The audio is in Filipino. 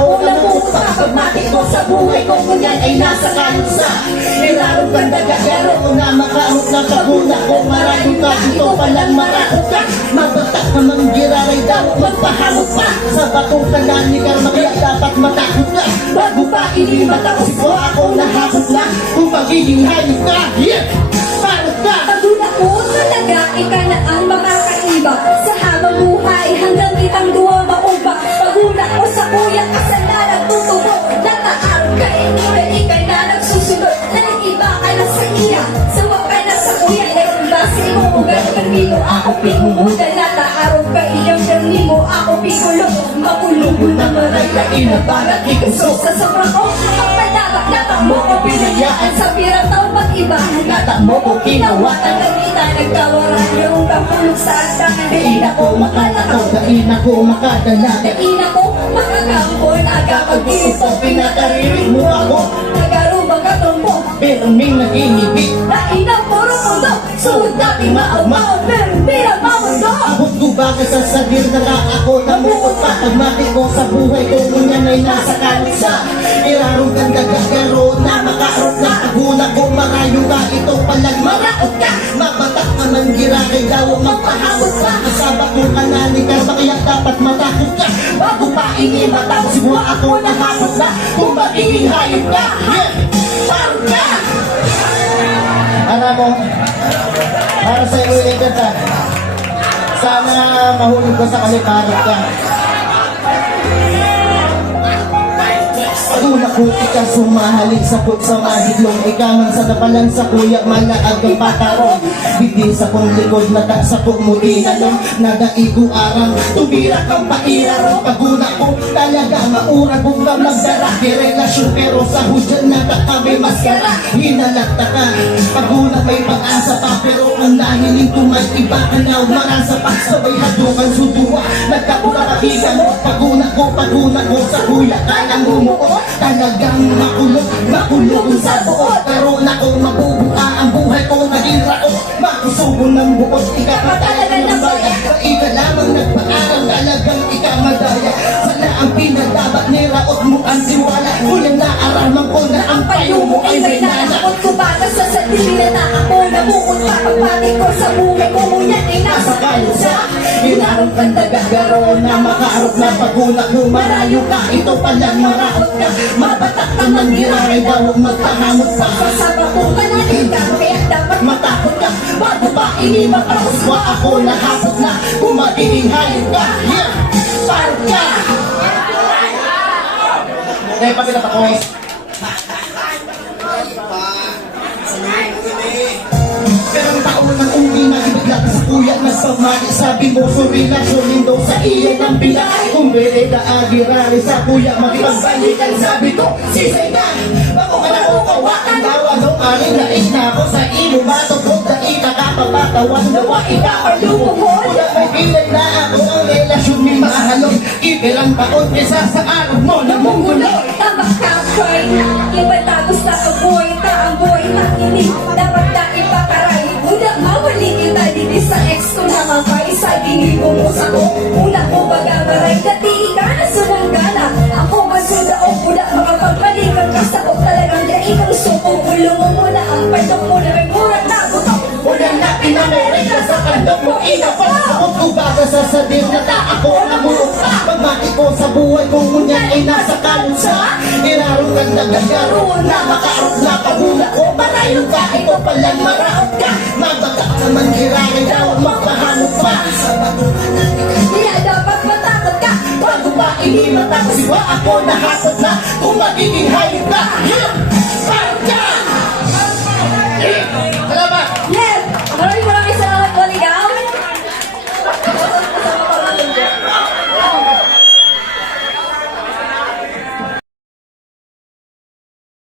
ako namuta. Pagmatik ko sa buhay ko, ngunyan ay nasa kalusa. Nilarong ganda gagaro ko na makaahot na paguna ko. Maraming ka, ito palang marakot ka. Mabatak na manggiraray daw, magpahamot pa. Sa batong tanan ni karma, kaya dapat matakot ka. Bago pa inimatapos ko, ako nahakot na. Kung magiging hayop ka, yeah! Parot ka! Paguna ko talaga, ikaw na ang makakaiba. Sa habang buhay, hanggang kitang duwa mauba. Paguna ko sa kuya, kasalanan tutubo. Nataarap ka, ikay na nagsusunod. Nanigiba ka na sa iya, sawa ka na sa kuya. Ngayon ba sa iyong ugat, permi mo ako pingunguda. Nataarap ka, iyong permi mo ako pingulong. Makulubol na maray ka, inabarat ikuso. Sa sobrang ko, kapagdabak, natak mo ko pinayaan. Sa pirang taon mag-iba, natak mo ko kinawatan. Nagkita, nagkawaran yung kapulog sa atangan. Dain ako makalakaw, Dain ako makadala. dain ako makakampon. Agapag-iso, Pinakarinig mo ako, nagarubang katumpo. pero may nag-inibig. Dain ang puro mundo, suod dating maagmaw. Pero bilang mamundo. Abot ko ba ka sa sadir na ako namukot pa. Pagmatik ko sa buhay ko, ngunyan ay nasa kalusa. Irarong ganda gagaro na makaarot na. Paguna ko marayo ka, ito palang maraot ka. Mabatak na manggiraray daw, magpahamot pa. Kasaba ko kanani karma, kaya dapat matakot ka. Bago pa inimatapos mo ako nahamot na. Kung magiging hayop ka, yeah! Parot ka! Alam mo, para sa iyo ulit ka. Sana mahulog ka sa kaliparot ka. Paguna ko, ika sumahalik sa putsa mahidlong. Ika man sa napalan sa kuya, malaag ang patarong. Hindi sa kong likod, natak sa kong muli na nung nadaigo arang. Tumira kang pairarang. Paguna ko, talaga maura kung ka magdara. Relasyon pero sa hudyan natak kami maskara. Hinalagta ka, paguna may pag-asa pa. Pero ang nahiling ko may iba ka na marasa pa. Sabay hadukan suduwa, nagkapulakakisan mo. Paguna ko sa kuya, kayang bumuo. Talagang makulog sa buot. Karoon ako mabubuka ang buhay ko naging raot. Makusubong ng buot, ika pa talaga ng bayan. Ika lamang nagpaaral, talagang ika madaya. Sana ang pinadabat ni raot mo ang siwala. Kulang naaraman ko na ang payo mo ay may Nakakot ko bata sa sadili na ako nabuot pa. Pagpatik ko sa buhay ko, ngunyan ay nasa kalusa. Inarong kang gagaro na makaarot na. Paguna ko marayo ka, ito palang maraot ka. Mabatak ka manggiraray daw, magpahamot pa. Kasama ko ka na ikaw, kaya dapat Matakot ka, bago pa inimatapos mo ako nahapot na. Kung magiging hayop ka, yeah! Parot ka! Dahil pakita pa ko. Perang taon ng umi na ibigla ka sa kuya nagpamali. Sabi mo sorry na sunin daw sa iyo ng bilay. Kung bere na agirari sa kuya makipagbalikan. Sabi ko sisay na, bako ka na ukawakan. Tawa daw aling nais na ako sa ilo. Matugod na itakapapatawan dawa ikakalumuhod. Kaya may bilay na ako ang relasyon ni mahalong. Ipilang taon kesa sa araw mo na mungulog. Tabak ka, boy. Ipatagos na ka, boy. Taang boy, makinig. Dapat na ipakaray. Una mawali kita dito sa ex ko naman pa. Isa ginigo mo sa ko. Una ko bagamaray. Dati ka na sunanggana. Ako masuda o pula. Makapagmalikan ka sa ko. Talagang dahil kang suko. Ulo mo muna ang pandok mo na may murang na buto. Unang na pinamerika sa kandok mo inapos. Abot ko ba ka sa sadir na ta ako namulog pa. Pagmati ko sa buhay kung ngunyan ay nasa kalusa. Irarong ganda gagaro na makaarot na. Paguna ko marayo ka, ito palang maraot ka. Mabatak naman hiraray daw, magpahamot pa. Sa batuhan natin Kaya dapat matakot ka. bago pa inimatapos mo ako nahakot na. Kung magiging hayop ka, yeah! Parot ka!